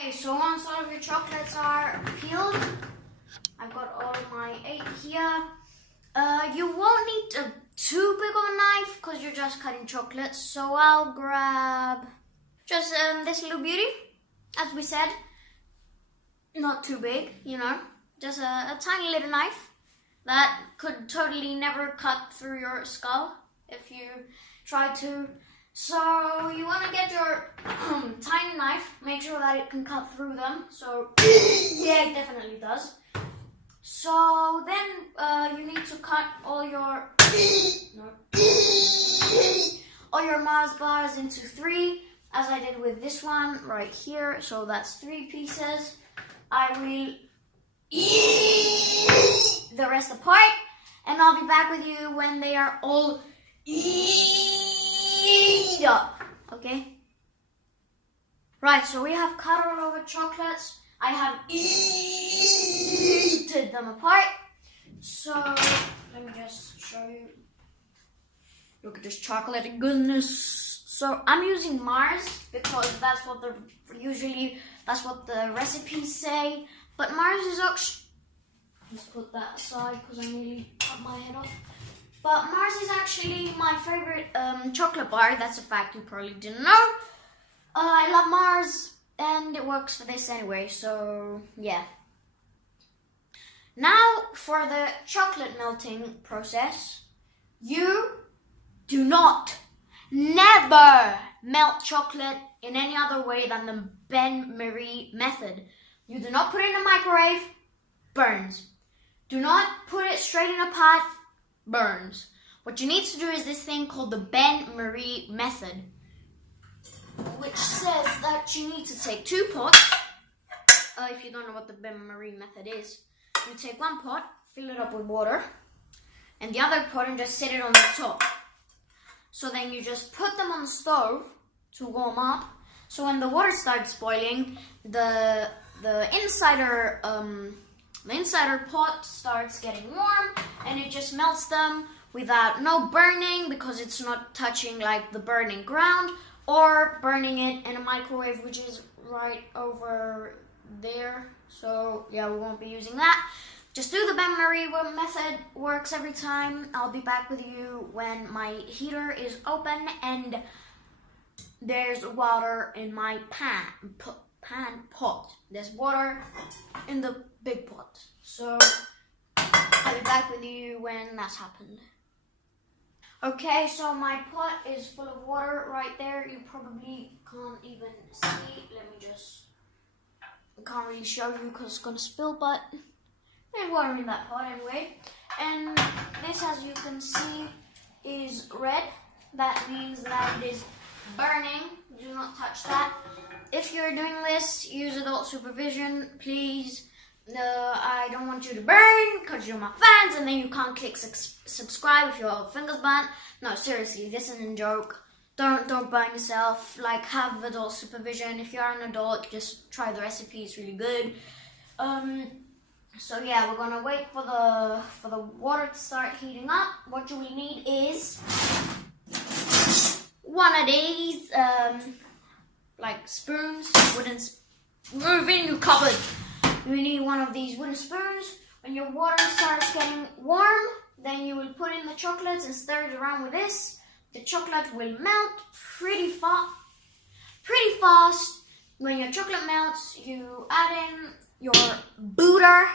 Okay, so once all of your chocolates are peeled, I've got all my 8 here. You won't need too big of a knife because you're just cutting chocolates. So I'll grab just this little beauty, as we said. Not too big, you know, just a tiny little knife that could totally never cut through your skull if you try to. So you want to get your tiny knife, make sure that it can cut through them. So yeah, it definitely does. So then you need to cut all your Mars bars into 3, as I did with this one right here. So that's 3 pieces. I will eat the rest apart, and I'll be back with you when they are all eat up. Okay? Right, so we have cut all over chocolates. I have eaten them apart. So let me just show you. Look at this chocolate goodness. So I'm using Mars because that's what the recipes say. But Mars is actually, let's put that aside because I nearly cut my head off. But Mars is actually my favorite chocolate bar. That's a fact you probably didn't know. I love Mars and it works for this anyway, so yeah. Now for the chocolate melting process. You do not, never melt chocolate in any other way than the bain-marie method. You do not put it in a microwave, burns. Do not put it straight in a pot, burns. What you need to do is this thing called the bain-marie method, which says that you need to take 2 pots. If you don't know what the bain-marie method is, you take 1 pot, fill it up with water, and the other pot and just set it on the top. So then you just put them on the stove to warm up. So when the water starts boiling, the insider pot starts getting warm, and it just melts them without no burning, because it's not touching like the burning ground or burning it in a microwave, which is right over there. So yeah, we won't be using that. Just do the bain-marie method, works every time. I'll be back with you when my heater is open and there's water in my pot. There's water in the big pot. So I'll be back with you when that's happened. Okay, so my pot is full of water right there. You probably can't even see. Let me just, I can't really show you because it's gonna spill, but there's water in that pot anyway. And this, as you can see, is red. That means that it is burning. Do not touch that. If you're doing this, use adult supervision, please. I don't want you to burn because you're my fans and then you can't click subscribe if your fingers burnt. No, seriously, this isn't a joke. Don't burn yourself. Like, have adult supervision. If you're an adult, just try the recipe. It's really good. So yeah, we're gonna wait for the water to start heating up. What you will need is one of these like spoons, move in your cupboard. You need one of these wooden spoons. When your water starts getting warm, then you will put in the chocolates and stir it around with this. The chocolate will melt pretty fast. When your chocolate melts, you add in your butter.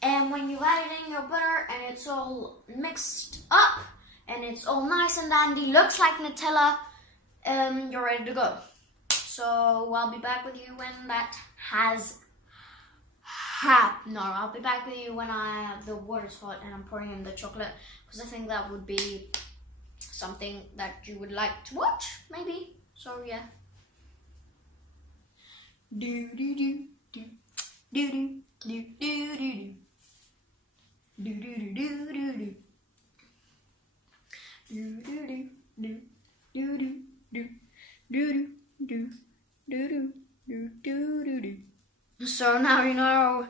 And when you add it in your butter and it's all mixed up and it's all nice and dandy, looks like Nutella, you're ready to go. So I'll be back with you when that has happened. No, I'll be back with you when the water's hot and I'm pouring in the chocolate, because I think that would be something that you would like to watch, maybe. So yeah. Do do do do do do do do do. Do do do do do do do do do do do do do. So now you know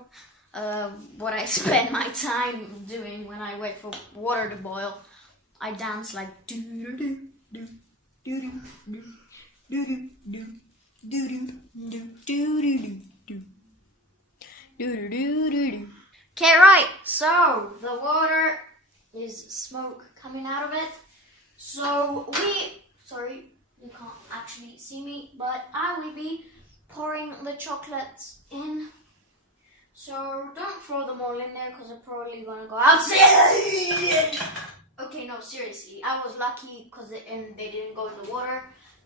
what I spend my time doing when I wait for water to boil. I dance like do do do do do do do do do do do do do do. So the water is smoke coming out of it. So sorry, you can't actually see me, but I will be pouring the chocolates in. So don't throw them all in there because they're probably gonna go outside. Okay, no, seriously, I was lucky because they didn't go in the water.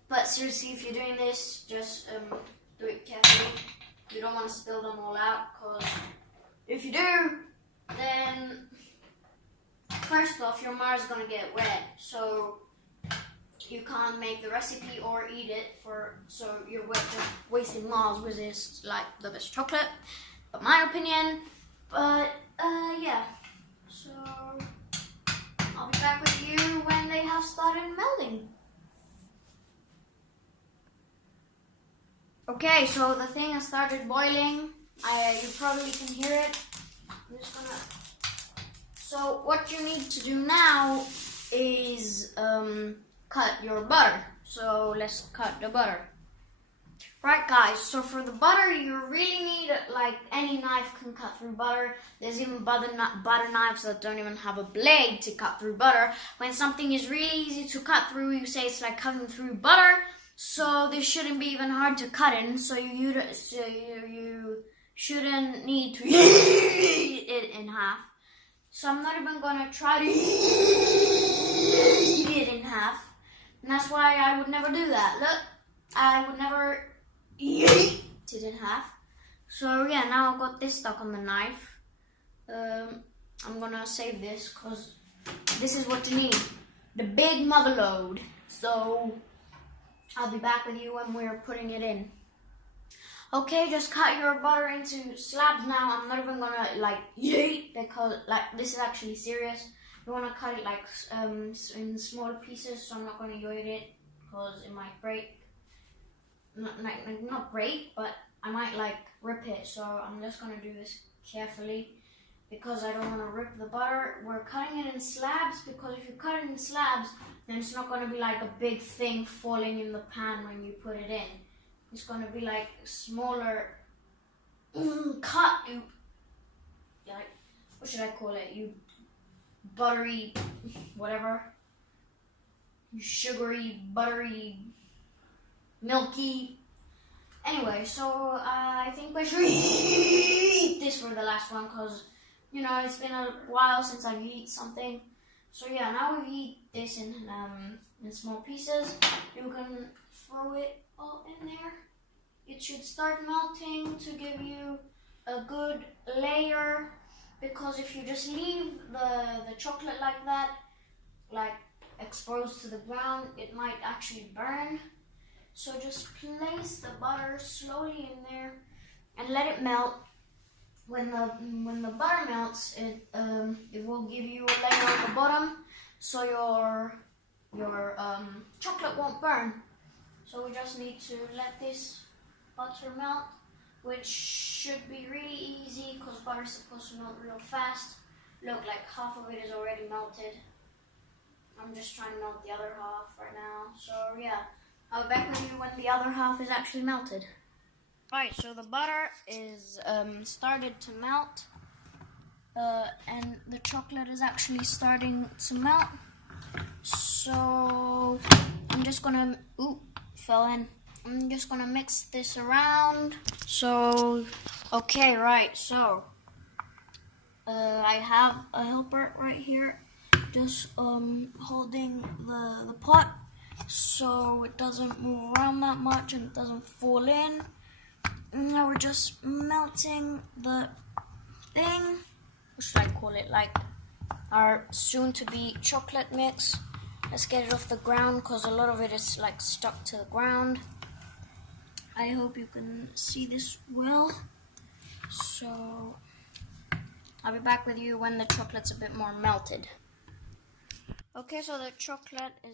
But seriously, if you're doing this, just do it carefully. You don't want to spill them all out, because if you do, then first off, your mar is going to get wet. So you can't make the recipe or eat it, so you're just wasting Mars, which is like the best chocolate, but my opinion. But yeah, so I'll be back with you when they have started melting. Okay, so the thing has started boiling. You probably can hear it. I'm just gonna. So what you need to do now is cut your butter. So let's cut the butter. Right, guys. So for the butter, you really need, like, any knife can cut through butter. There's even butter knives that don't even have a blade to cut through butter. When something is really easy to cut through, you say it's like cutting through butter. So this shouldn't be even hard to cut in. So you shouldn't need to eat it in half. So I'm not even gonna try to eat it in half. And that's why I would never do that. Look, I would never eat it in half. So yeah, now I've got this stuck on the knife. I'm gonna save this because this is what you need. The big mother load. So I'll be back with you when we're putting it in. Okay, just cut your butter into slabs now. I'm not even gonna like eat, because like this is actually serious. You wanna cut it like in smaller pieces, so I'm not gonna eat it because it might break. Not break, but I might like rip it. So I'm just gonna do this carefully because I don't want to rip the butter. We're cutting it in slabs because if you cut it in slabs, then it's not gonna be like a big thing falling in the pan when you put it in. It's going to be like smaller cut. Like, what should I call it? You buttery, whatever. You sugary, buttery, milky. Anyway, so I think we should eat this for the last one because, you know, it's been a while since I've eaten something. So yeah, now we eat this in small pieces. You can throw it all in there. It should start melting to give you a good layer, because if you just leave the chocolate like that, like exposed to the ground, it might actually burn. So just place the butter slowly in there and let it melt. When the butter melts, it will give you a layer on the bottom, so your chocolate won't burn. So we just need to let this butter melt, which should be really easy because butter is supposed to melt real fast. Look, like half of it is already melted. I'm just trying to melt the other half right now. So yeah, I'll be back with you when the other half is actually melted. Right, so the butter is started to melt, and the chocolate is actually starting to melt. So I'm just gonna, fell in. I'm just gonna mix this around. So, okay, right, so I have a helper right here, just holding the pot so it doesn't move around that much and it doesn't fall in. Now we're just melting the thing, what should I call it, like our soon-to-be chocolate mix. Let's get it off the ground because a lot of it is like stuck to the ground. I hope you can see this well. So I'll be back with you when the chocolate's a bit more melted. Okay, so the chocolate is